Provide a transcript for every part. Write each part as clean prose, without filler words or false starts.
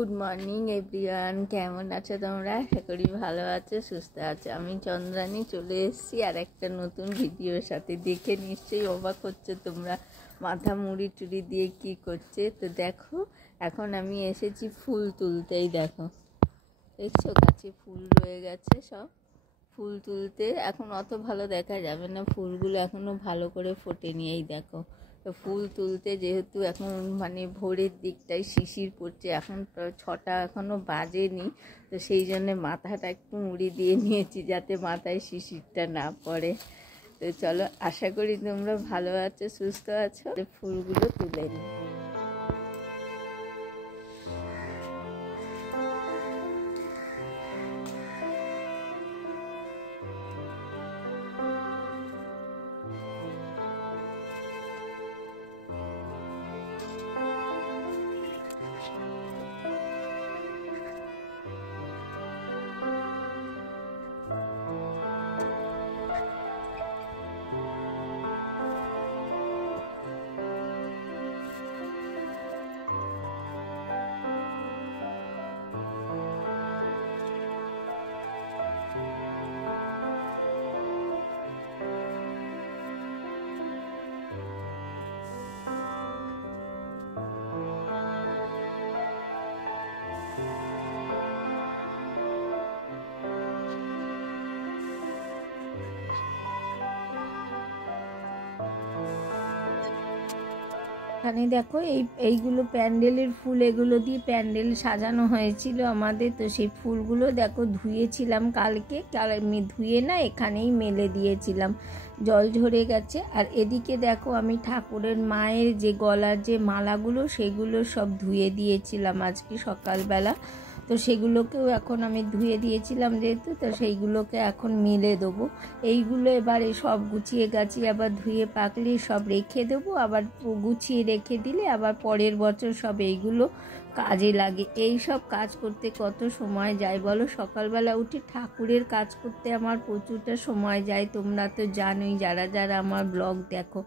Good morning everyone, কেমন আছো তোমরা? আশা করি ভালো আছো, সুস্থ আছো। আমি চন্দ্রানী চলে এসেছি আর একটা নতুন ভিডিওর সাথে। দেখে নিশ্চয়ই অবাক হচ্ছে তোমরা, মাথা মুড়ি টুড়ি দিয়ে কি করছে। তো দেখো, এখন আমি এসেছি ফুল তুলতেই। দেখো, দেখছো গাছে ফুল রয়ে গেছে, সব ফুল তুলতে। এখন অত ভালো দেখা যাবে না, ফুলগুলো এখনও ভালো করে ফোটেনি। এই দেখো, তো ফুল তুলতে যেহেতু এখন মানে ভোরের দিকটায় শিশির পড়ছে, এখন 6টা এখনও বাজেনি, তো সেই জন্যে মাথাটা একটু মুড়ি দিয়ে নিয়েছি যাতে মাথায় শিশিরটা না পড়ে। তো চলো, আশা করি তোমরা ভালো আছো, সুস্থ আছো। ফুলগুলো তুলে নিই। এখানে দেখো, এইগুলো প্যান্ডেলের ফুল, এগুলো দিয়ে প্যান্ডেল সাজানো হয়েছিল আমাদের। তো সেই ফুলগুলো দেখো ধুয়েছিলাম কালকে, ধুয়ে না এখানেই মেলে দিয়েছিলাম, জল ঝরে গেছে। আর এদিকে দেখো, আমি ঠাকুরের মায়ের যে গলার যে মালাগুলো, সেগুলো সব ধুয়ে দিয়েছিলাম আজকে সকালবেলা। তো সেগুলোকেও এখন আমি ধুয়ে দিয়েছিলাম যেহেতু, তো সেইগুলোকে এখন মেলে দেবো। এইগুলো এবারে সব গুছিয়ে গাছিয়ে আবার ধুয়ে পাকলে সব রেখে দেবো, আবার গুছিয়ে রেখে দিলে আবার পরের বছর সব এইগুলো কাজে লাগে। এই সব কাজ করতে কত সময় যায় বলো? সকালবেলা উঠে ঠাকুরের কাজ করতে আমার প্রচুরটা সময় যায়, তোমরা তো জানোই যারা যারা আমার ব্লগ দেখো।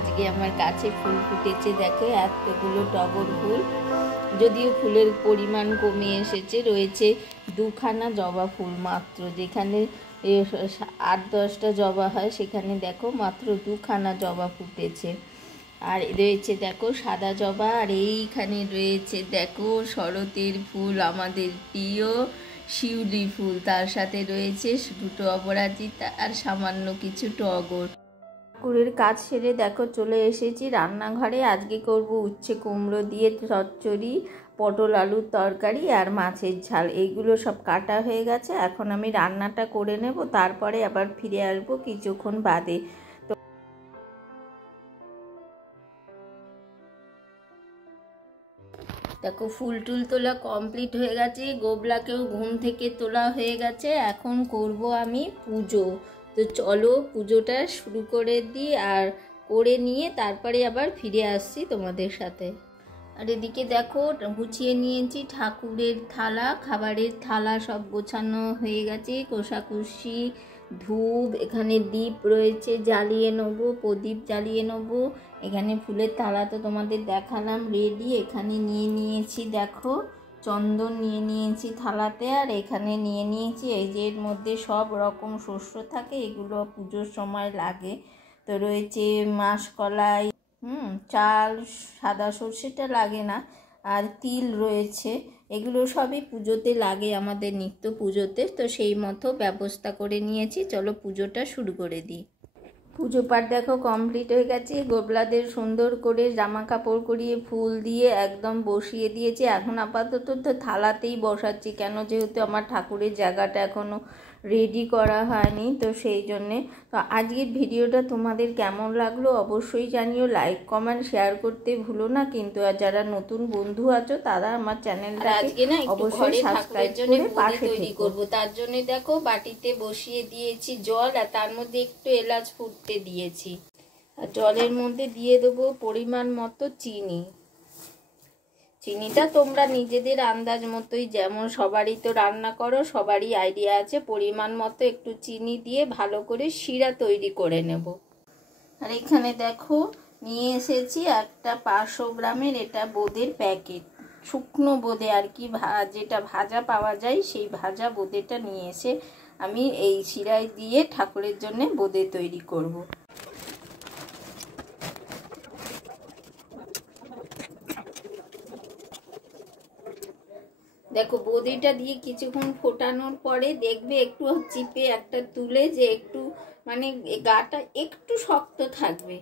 আজকে আমার কাছে ফুল ফুটেছে, দেখো এতগুলো টগর ফুল। যদিও ফুলের পরিমাণ কমে এসেছে, রয়েছে 2খানা জবা ফুল মাত্র। যেখানে 8-10টা জবা হয়, সেখানে দেখো মাত্র 2খানা জবা ফুটেছে। আর রয়েছে দেখো সাদা জবা, আর এইখানে রয়েছে দেখো শরতের ফুল, আমাদের প্রিয় শিউলি ফুল। তার সাথে রয়েছে 2টো অপরাজিতা আর সামান্য কিছু টগর। ঠাকুরের কাজ সেরে দেখো চলে এসেছি রান্নাঘরে। আজকে করব উচ্ছে কুমড়ো দিয়ে চচ্চড়ি, পটল আলুর তরকারি আর মাছের ঝাল। এইগুলো সব কাটা হয়ে গেছে, এখন আমি রান্নাটা করে নেব, তারপরে আবার ফিরে আসবো কিছুক্ষণ বাদে। তো দেখো, ফুল টুল তোলা কমপ্লিট হয়ে গেছে, গোবলাকেও ঘুম থেকে তোলা হয়ে গেছে। এখন করব আমি পুজো। তো চলো পুজোটা শুরু করে দিই, আর করে নিয়ে তারপরে আবার ফিরে আসছি তোমাদের সাথে। আর এদিকে দেখো, গুছিয়ে নিয়েছি ঠাকুরের থালা, খাবারের থালা সব গোছানো হয়ে গেছে। কোষাকুষি, ধূপ, এখানে দীপ রয়েছে, জ্বালিয়ে নেবো, প্রদীপ জ্বালিয়ে নেবো। এখানে ফুলের থালা তো তোমাদের দেখালাম রেডি। এখানে নিয়ে নিয়েছি দেখো চন্দন, নিয়ে নিয়েছি থালাতে, আর এখানে নিয়ে নিয়েছি এই যে এর মধ্যে সব রকম শস্য থাকে, এগুলো পুজোর সময় লাগে। তো রয়েছে মাসকলাই, চাল, সাদা সর্ষেটা লাগে না, আর তিল রয়েছে। এগুলো সবই পুজোতে লাগে, আমাদের নিত্য পুজোতে। তো সেই মতো ব্যবস্থা করে নিয়েছি, চলো পুজোটা শুরু করে দিই। পুজো পাঠ দেখো কমপ্লিট হয়ে গেছে। গোবলাদের সুন্দর করে জামা কাপড় করিয়ে ফুল দিয়ে একদম বসিয়ে দিয়েছি। এখন আপাতত তো থালাতেই বসাচ্ছি, কেন যেহেতু আমার ঠাকুরের জায়গাটা এখনও রেডি করা হয়নি, তো সেই জন্যে। তো আজকের ভিডিওটা তোমাদের কেমন লাগলো অবশ্যই জানিও, লাইক কমেন্ট শেয়ার করতে ভুলো না কিন্তু। আর যারা নতুন বন্ধু আছো তারা আমার চ্যানেলটা আজকে না অবশ্যই সাবস্ক্রাইব করে পাশে তৈরি করব। তার জন্য দেখো বাটিতে বসিয়ে দিয়েছি জল, আর তার মধ্যে একটু এলাচ ফুটতে দিয়েছি। আর জলের মধ্যে দিয়ে দেবো পরিমাণ মতো চিনি। চিনিটা তোমরা নিজেদের আন্দাজ মতোই, যেমন সবারই তো রান্না করো, সবারই আইডিয়া আছে, পরিমাণ মতো একটু চিনি দিয়ে ভালো করে শিরা তৈরি করে নেব। আর এখানে দেখো নিয়ে এসেছি একটা 500 গ্রামের এটা বোঁদের প্যাকেট। শুকনো বোঁদে আর কি, যেটা ভাজা পাওয়া যায় সেই ভাজা বোঁদেটা নিয়ে এসে আমি এই শিরায় দিয়ে ঠাকুরের জন্য বোঁদে তৈরি করব। দেখো বোঁদেটা দিয়ে কিছুক্ষণ ফোটানোর পরে দেখবে একটু চিপে একটা তুলে যে একটু মানে গাটা একটু শক্ত থাকবে,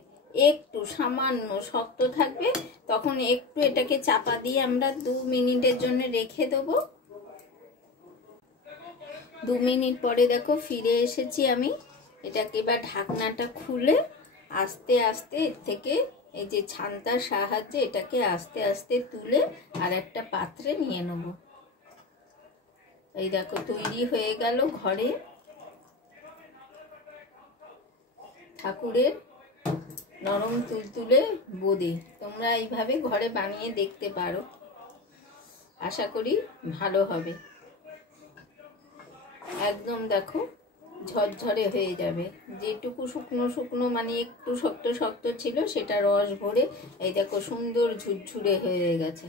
একটু সামান্য শক্ত থাকবে, তখন একটু এটাকে চাপা দিয়ে আমরা 2 মিনিটের জন্য রেখে দেবো। 2 মিনিট পরে দেখো ফিরে এসেছি আমি। এটাকে এবার ঢাকনাটা খুলে আস্তে আস্তে এর থেকে এই যে ছান্তার সাহায্যে এটাকে আস্তে আস্তে তুলে আর একটা পাত্রে নিয়ে নেব। এই দেখো তৈরি হয়ে গেল ঘরে ঠাকুরের নরম তুলতুলে বোঁদে। তোমরা এইভাবে ঘরে বানিয়ে দেখতে পারো, আশা করি ভালো হবে। একদম দেখো ঝরঝরে হয়ে যাবে, যেটুকু শুকনো শুকনো মানে একটু শক্ত শক্ত ছিল সেটা রস ভরে এই দেখো সুন্দর ঝুরঝুরে হয়ে গেছে।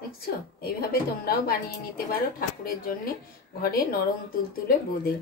দেখছো, এইভাবে তোমরাও বানিয়ে নিতে পারো ঠাকুরের জন্য ঘরে নরম তুলতুলে বোঁদে।